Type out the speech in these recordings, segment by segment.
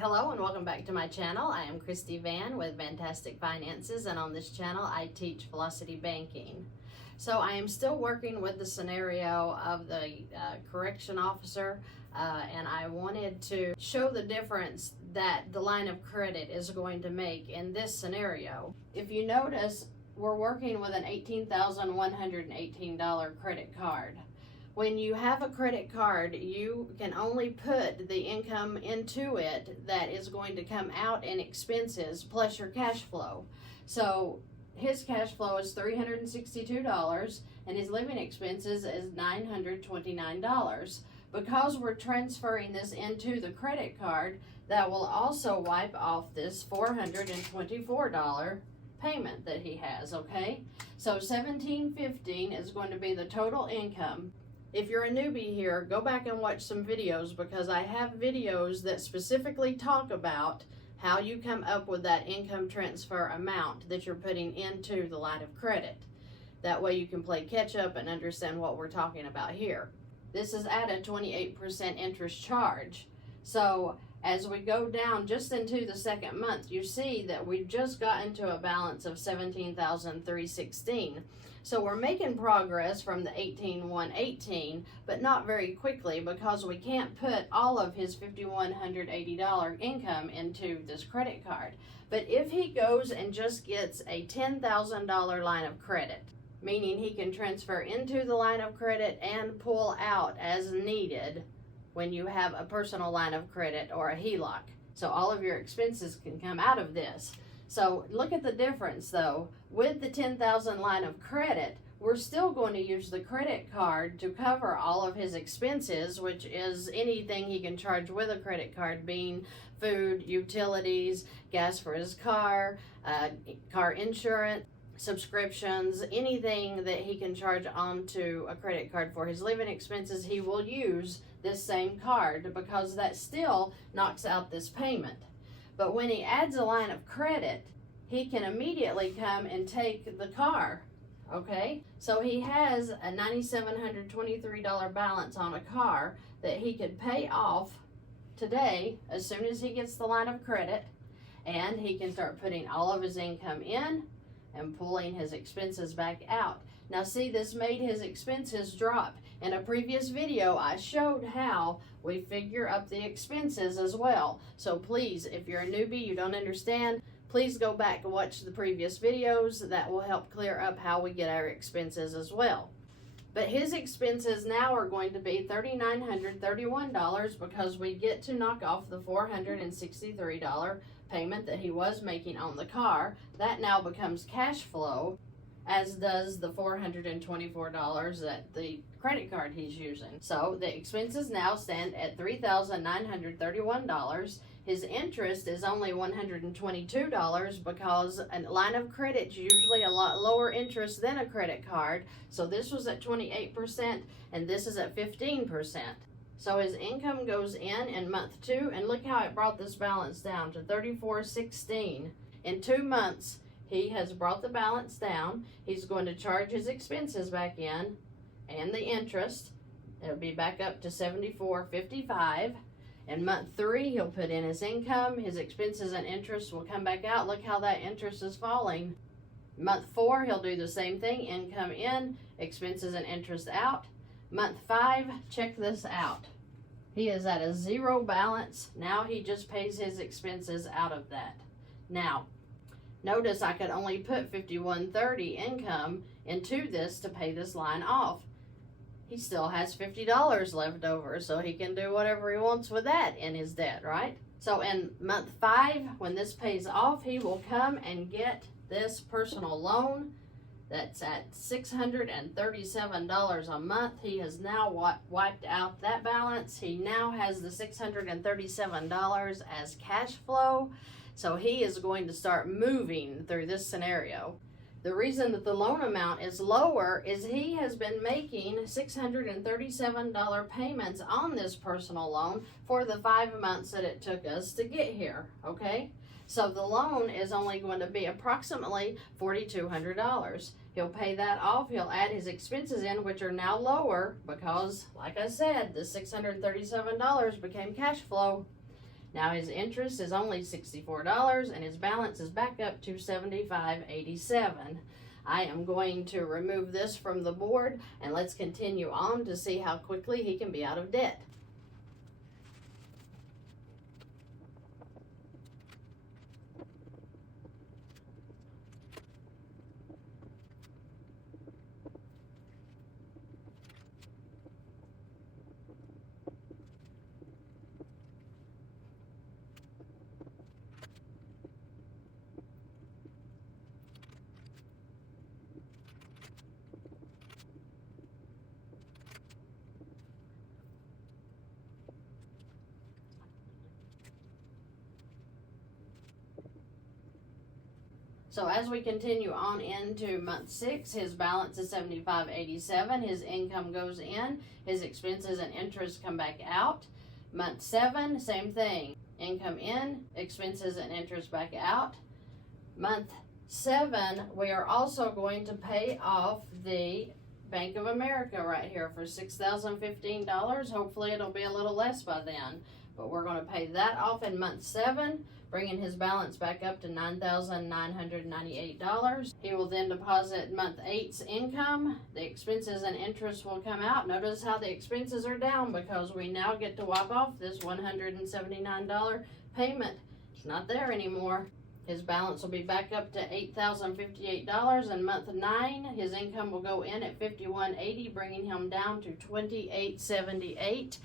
Hello and welcome back to my channel. I am Christy Vann with Fantastic Finances, and on this channel I teach velocity banking. So I am still working with the scenario of the correction officer, and I wanted to show the difference that the line of credit is going to make in this scenario. If you notice, we're working with an $18,118 credit card. When you have a credit card, you can only put the income into it that is going to come out in expenses plus your cash flow. So his cash flow is $362 and his living expenses is $929. Because we're transferring this into the credit card, that will also wipe off this $424 payment that he has, okay? So $1,715 is going to be the total income. If you're a newbie here, go back and watch some videos, because I have videos that specifically talk about how you come up with that income transfer amount that you're putting into the line of credit. That way you can play catch up and understand what we're talking about here. This is at a 28% interest charge. So as we go down just into the second month, you see that we've just gotten to a balance of $17,316. So we're making progress from the $18,118, but not very quickly, because we can't put all of his $5,180 income into this credit card. But if he goes and just gets a $10,000 line of credit, meaning he can transfer into the line of credit and pull out as needed when you have a personal line of credit or a HELOC. So all of your expenses can come out of this. So look at the difference though. With the $10,000 line of credit, we're still going to use the credit card to cover all of his expenses, which is anything he can charge with a credit card, being food, utilities, gas for his car, car insurance, subscriptions, anything that he can charge onto a credit card for his living expenses. He will use this same card, because that still knocks out this payment. But when he adds a line of credit, he can immediately come and take the car, okay? So he has a $9,723 balance on a car that he could pay off today as soon as he gets the line of credit, and he can start putting all of his income in and pulling his expenses back out. Now see, this made his expenses drop. In a previous video, I showed how we figure up the expenses as well. So please, if you're a newbie, you don't understand, please go back and watch the previous videos. That will help clear up how we get our expenses as well. But his expenses now are going to be $3,931, because we get to knock off the $463 payment that he was making on the car. That now becomes cash flow, as does the $424 that the credit card he's using. So the expenses now stand at $3,931. His interest is only $122, because a line of credit is usually a lot lower interest than a credit card. So this was at 28% and this is at 15%. So his income goes in month 2, and look how it brought this balance down to $34.16. In 2 months, he has brought the balance down. He's going to charge his expenses back in and the interest. It'll be back up to $74.55. In month 3, he'll put in his income. His expenses and interest will come back out. Look how that interest is falling. Month 4, he'll do the same thing. Income in, expenses and interest out. Month 5, check this out. He is at a zero balance. Now he just pays his expenses out of that. Now, notice I could only put $5,130 income into this to pay this line off. He still has $50 left over, so he can do whatever he wants with that in his debt, right? So in month 5, when this pays off, he will come and get this personal loan that's at $637 a month. He has now wiped out that balance. He now has the $637 as cash flow. So he is going to start moving through this scenario. The reason that the loan amount is lower is he has been making $637 payments on this personal loan for the 5 months that it took us to get here, okay? So the loan is only going to be approximately $4,200. He'll pay that off. He'll add his expenses in, which are now lower because, like I said, the $637 became cash flow. Now his interest is only $64 and his balance is back up to $75.87. I am going to remove this from the board and let's continue on to see how quickly he can be out of debt. So as we continue on into month 6, his balance is $75.87. His income goes in, his expenses and interest come back out. Month 7, same thing. Income in, expenses and interest back out. Month 7, we are also going to pay off the Bank of America right here for $6,015. Hopefully it'll be a little less by then. But we're going to pay that off in month 7, bringing his balance back up to $9,998. He will then deposit month 8's income. The expenses and interest will come out. Notice how the expenses are down because we now get to wipe off this $179 payment. It's not there anymore. His balance will be back up to $8,058. In month 9, his income will go in at $51.80, bringing him down to $28.78.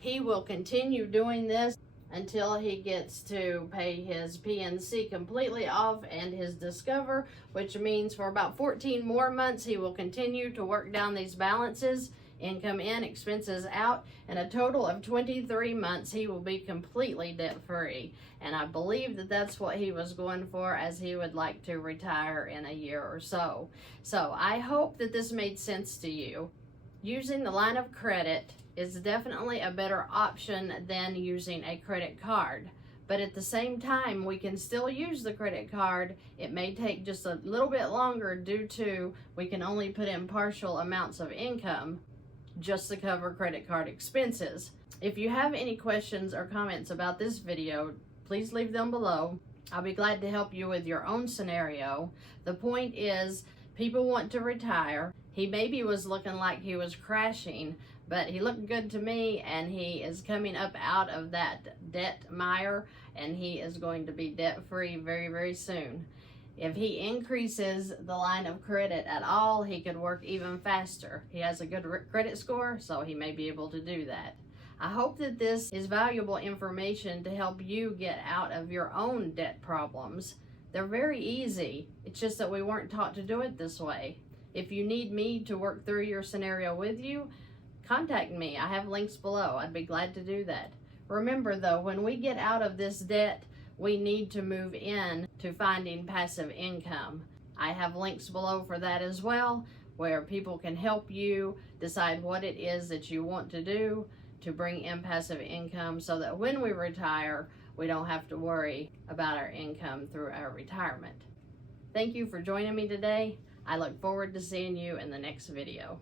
He will continue doing this until he gets to pay his PNC completely off and his Discover, which means for about 14 more months he will continue to work down these balances, income in, expenses out. In a total of 23 months he will be completely debt-free, and I believe that that's what he was going for, as he would like to retire in a year or so. So I hope that this made sense to you. Using the line of credit is definitely a better option than using a credit card. But at the same time, we can still use the credit card. It may take just a little bit longer due to we can only put in partial amounts of income just to cover credit card expenses. If you have any questions or comments about this video, please leave them below. I'll be glad to help you with your own scenario. The point is, people want to retire. He maybe was looking like he was crashing, but he looked good to me, and he is coming up out of that debt mire, and he is going to be debt-free very, very soon. If he increases the line of credit at all, he could work even faster. He has a good credit score, so he may be able to do that. I hope that this is valuable information to help you get out of your own debt problems. They're very easy. It's just that we weren't taught to do it this way. If you need me to work through your scenario with you, contact me. I have links below. I'd be glad to do that. Remember though, when we get out of this debt, we need to move in to finding passive income. I have links below for that as well, where people can help you decide what it is that you want to do to bring in passive income, so that when we retire, we don't have to worry about our income through our retirement. Thank you for joining me today. I look forward to seeing you in the next video.